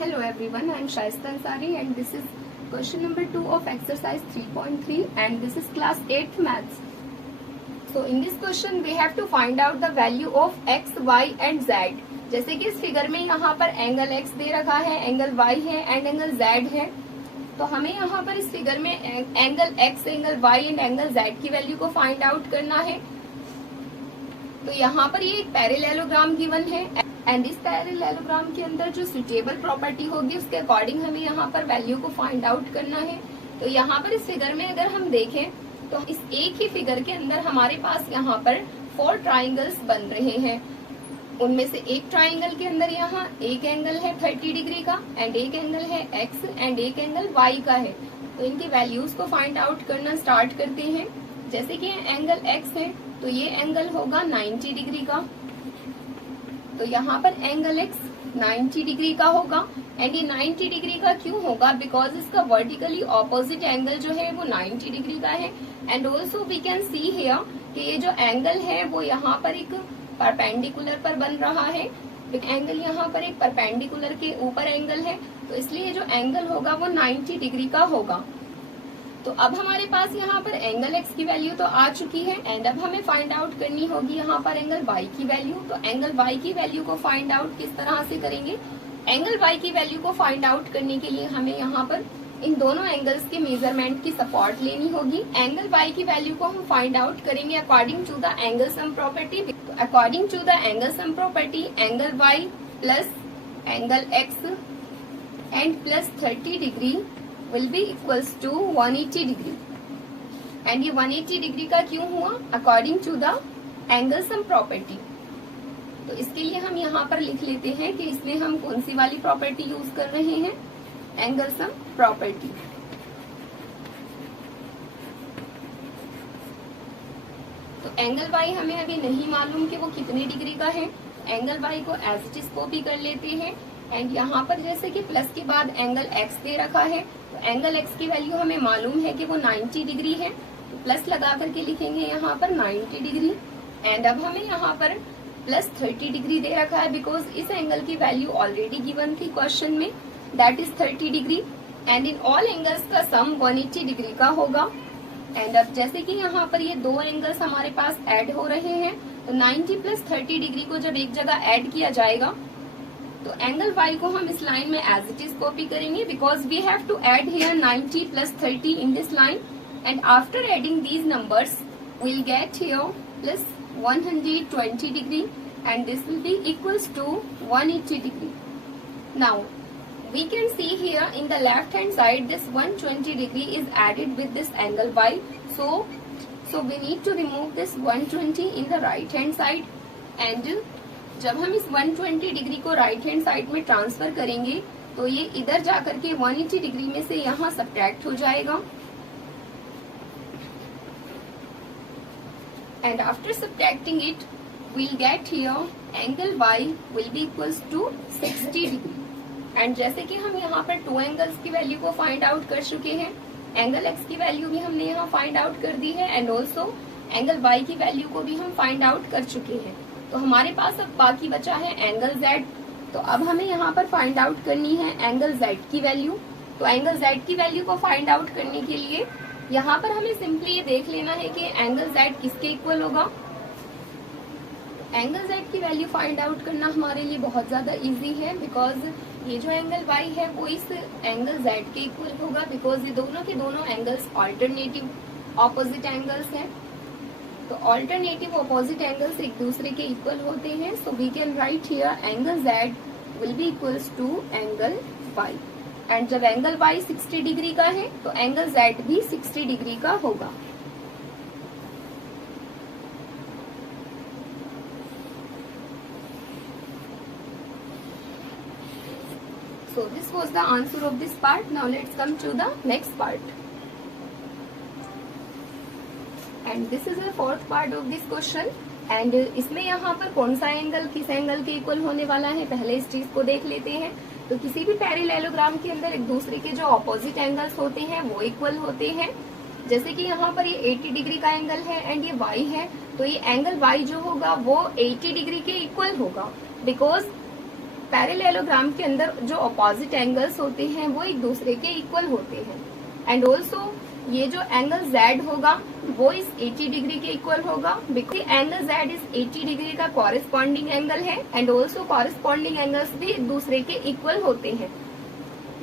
Hello everyone, I am Shaista Ansari and this is question number 2 of exercise 3.3 and this is class 8th maths. So in this question we have to find out the value of x, y and z. जैसे कि इस figure में यहाँ पर angle x दे रखा है, angle y है and angle z है. तो हमें यहाँ पर इस फिगर में angle x, angle y and angle z की वैल्यू को फाइंड आउट करना है. तो यहाँ पर ये एक पैरेललोग्राम गिवन है एंड इस पैरेललोग्राम के अंदर जो सुटेबल प्रॉपर्टी होगी उसके अकॉर्डिंग हमें यहाँ पर वैल्यू को फाइंड आउट करना है. तो यहाँ पर इस फिगर में अगर हम देखें तो इस एक ही फिगर के अंदर हमारे पास यहाँ पर 4 ट्राइंगल्स बन रहे हैं. उनमें से एक ट्राइंगल के अंदर यहाँ एक एंगल है 30 डिग्री का एंड एक एंगल है x एंड एक एंगल y का है. तो इनकी वैल्यूज को फाइंड आउट करना स्टार्ट करते हैं. जैसे कि एंगल x है तो ये एंगल होगा 90 डिग्री का. तो यहाँ पर एंगल x 90 डिग्री का होगा एंड ये 90 डिग्री का क्यों होगा? बिकॉज इसका वर्टिकली ऑपोजिट एंगल जो है वो 90 डिग्री का है. And also we can see here कि ये जो एंगल है वो यहाँ पर एक परपेंडिकुलर पर बन रहा है. एंगल यहाँ पर एक परपेंडिकुलर के ऊपर एंगल है तो इसलिए जो एंगल होगा वो 90 डिग्री का होगा. तो अब हमारे पास यहाँ पर एंगल x की वैल्यू तो आ चुकी है एंड अब हमें फाइंड आउट करनी होगी यहाँ पर एंगल y की वैल्यू. तो एंगल y की वैल्यू को फाइंड आउट किस तरह से करेंगे? एंगल y की वैल्यू को फाइंड आउट करने के लिए हमें यहाँ पर इन दोनों एंगल्स के मेजरमेंट की सपोर्ट लेनी होगी. एंगल y की वैल्यू को हम फाइंड आउट करेंगे according to the angle sum property. According to the angle sum property angle y plus angle x and plus 30 degree will be equals to 180 degree. And ये 180 degree का क्यों हुआ? According to the angle sum property. तो इसके लिए हम यहाँ पर लिख लेते हैं कि इसमें हम कौन सी वाली प्रॉपर्टी यूज कर रहे हैं? Angle sum property. तो एंगल y हमें अभी नहीं मालूम कि वो कितने डिग्री का है. एंगल y को एज इट इज कॉपी कर लेते हैं एंड यहाँ पर जैसे कि प्लस के बाद एंगल x दे रखा है तो एंगल x की वैल्यू हमें मालूम है कि वो 90 डिग्री है. तो प्लस लगा करके लिखेंगे यहाँ पर 90 डिग्री एंड अब हमें यहाँ पर प्लस 30 डिग्री दे रखा है बिकॉज इस एंगल की वैल्यू ऑलरेडी गिवन थी क्वेश्चन में, that is 30 degree and in all angles का सम 180 डिग्री का होगा. एंड अब जैसे कि यहाँ पर ये दो एंगल्स हमारे पास ऐड हो रहे हैं तो 90 प्लस 30 डिग्री को जब एक जगह ऐड किया जाएगा तो एंगल y को हम इस लाइन में एज इट इज कॉपी करेंगे because we have to add here 90 plus 30 in this line and after adding these numbers we'll get here plus 120 degree and this will be equals to 180 degree. Now we can see here in the left hand side this 120 degree is added with this angle y. So we need to remove this 120 in the right hand side and जब हम इस 120 degree को right hand side में transfer करेंगे तो ये इधर जाकर के 180 डिग्री में से यहाँ सब्ट्रैक्ट हो जाएगा and after subtracting it we'll get here angle y will be equals to 60 degree. And जैसे कि हम यहाँ पर 2 एंगल्स की वैल्यू को फाइंड आउट कर चुके हैं, एंगल x की वैल्यू भी हमने यहाँ फाइंड आउट कर दी है एंड ऑल्सो एंगल y की वैल्यू को भी हम फाइंड आउट कर चुके हैं. तो हमारे पास अब बाकी बचा है एंगल z. तो अब हमें यहाँ पर फाइंड आउट करनी है एंगल z की वैल्यू. तो एंगल z की वैल्यू को फाइंड आउट करने के लिए यहाँ पर हमें सिंपली ये देख लेना है कि एंगल z किसके इक्वल होगा. एंगल z की वैल्यू फाइंड आउट करना हमारे लिए बहुत ज्यादा इजी है बिकॉज ये जो एंगल y है वो इस एंगल z के इक्वल होगा बिकॉज ये दोनों के दोनों एंगल्स ऑल्टरनेटिव ऑपोजिट एंगल्स हैं. तो ऑल्टरनेटिव ऑपोजिट एंगल्स एक दूसरे के इक्वल होते हैं. So we can write here angle z will be equals to angle y and जब एंगल y 60 डिग्री का है तो एंगल z भी 60 डिग्री का होगा. So this was the answer of this part. Now let's come to the next part. And this is the fourth part of this question. And इसमें यहाँ पर कौन सा एंगल किस एंगल के इक्वल होने वाला है पहले इस चीज को देख लेते हैं. तो किसी भी पैरेललोग्राम के अंदर एक दूसरे के जो ऑपोजिट एंगल्स होते हैं वो इक्वल होते हैं. जैसे कि यहाँ पर ये 80 डिग्री का एंगल है एंड ये y है तो ये एंगल y जो होगा वो 80 डिग्री के इक्वल होगा बिकॉज पैरेललोग्राम के अंदर जो अपोजिट एंगल्स होते हैं वो एक दूसरे के इक्वल होते हैं। एंड ऑल्सो ये जो एंगल Z होगा वो इस 80 डिग्री के इक्वल होगा, बिकॉज एंगल Z इस 80 डिग्री का कॉरेस्पॉन्डिंग एंगल है। एंड ऑल्सो कॉरेस्पॉन्डिंग एंगल्स भी एक दूसरे के इक्वल होते हैं,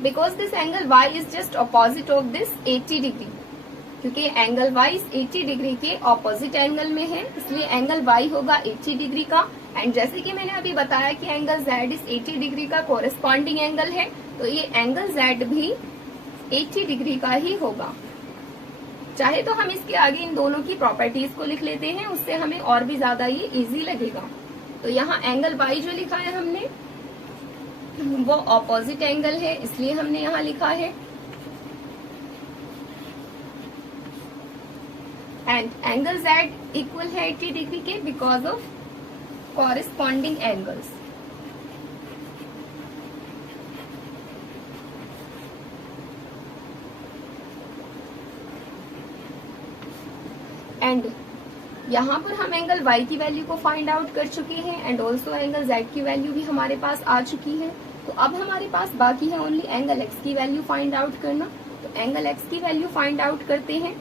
because this angle Y is just opposite of this 80 degree. क्योंकि एंगल Y इस 80 डिग्री के ऑपोजिट एंगल में है, इसलिए एंगल Y होगा 80 डिग्री का। एंड जैसे कि मैंने अभी बताया कि एंगल Z इस 80 डिग्री का कॉरेस्पॉन्डिंग एंगल है, तो ये एंगल Z भी 80 डिग्री का ही होगा। चाहे तो हम इसके आगे इन दोनों की प्रॉपर्टीज को लिख लेते हैं, उससे हमें और भी ज्यादा ये इजी लगेगा। तो यहाँ एंगल Y जो लिखा है हमने वो ऑपोजिट एंगल है, इसलिए हमने यहाँ लिखा है। एंड एंगल Z इक्वल है 80 डिग्री के because of corresponding angles. And यहाँ पर हम एंगल Y की वैल्यू को फाइंड आउट कर चुके हैं एंड ऑल्सो एंगल Z की वैल्यू भी हमारे पास आ चुकी है। तो अब हमारे पास बाकी है ओनली एंगल X की वैल्यू फाइंड आउट करना। तो एंगल X की वैल्यू फाइंड आउट करते हैं।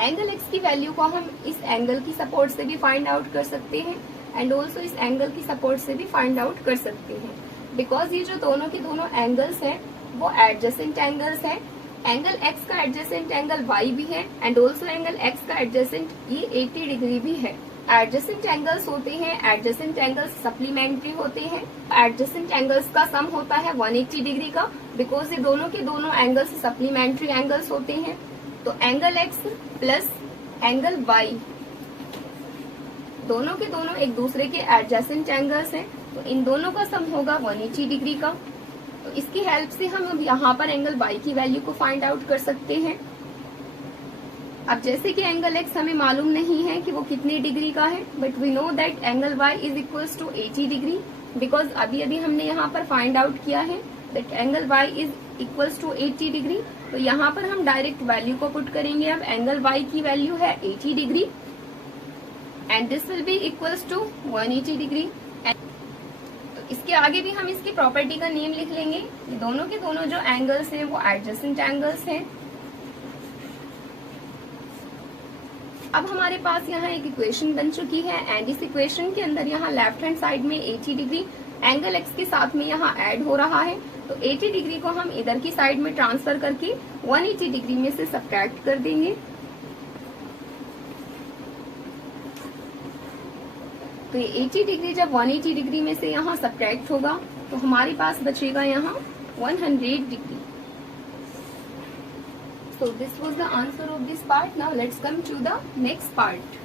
एंगल X की वैल्यू को हम इस एंगल की सपोर्ट से भी फाइंड आउट कर सकते हैं एंड ऑल्सो इस एंगल की सपोर्ट से भी फाइंड आउट कर सकते हैं, बिकॉज ये जो दोनों के दोनों एंगल्स हैं वो एडजेसेंट एंगल्स हैं। एंगल X का एडजेसेंट एंगल Y भी है एंड ऑल्सो एंगल X का एडजेसेंट ये 80 डिग्री भी है। एडजेसेंट एंगल्स होते हैं, एडजेसेंट एंगल्स सप्लीमेंट्री होते हैं। एडजेसेंट एंगल्स का सम होता है 180 डिग्री का, बिकॉज ये दोनों के दोनों एंगल्स सप्लीमेंट्री एंगल्स होते हैं। तो angle X plus angle Y दोनों के दोनों एक दूसरे के एडजेसेंट एंगल्स हैं, तो इन दोनों का सम होगा 180 डिग्री का। तो इसकी हेल्प से हम अब यहाँ पर एंगल Y की वैल्यू को फाइंड आउट कर सकते हैं। अब जैसे कि एंगल X हमें मालूम नहीं है कि वो कितने डिग्री का है, but we know that angle Y is equals to 80 degree, because अभी अभी हमने यहाँ पर फाइंड आउट किया है that angle Y is equals to 80 degree. तो यहाँ पर हम डायरेक्ट वैल्यू को पुट करेंगे। अब एंगल Y की वैल्यू है 80 degree and this will be equals to 180 degree. तो इसके आगे भी हम इसकी प्रॉपर्टी का नेम लिख लेंगे। ये दोनों के दोनों जो एंगल्स हैं वो एडजेसेंट एंगल्स हैं। अब हमारे पास यहाँ एक इक्वेशन बन चुकी है एंड इस इक्वेशन के अंदर यहाँ लेफ्ट हैंड साइड में 80 डिग्री एंगल X के साथ में यहाँ ऐड हो रहा है। तो 80 डिग्री को हम इधर की साइड में ट्रांसफर करके 180 डिग्री में से सब्ट्रैक्ट कर देंगे। तो ये 80 डिग्री जब 180 डिग्री में से यहाँ सब्ट्रैक्ट होगा तो हमारे पास बचेगा यहाँ 100 degree. So this was the answer of this part. Now let's come to the next part.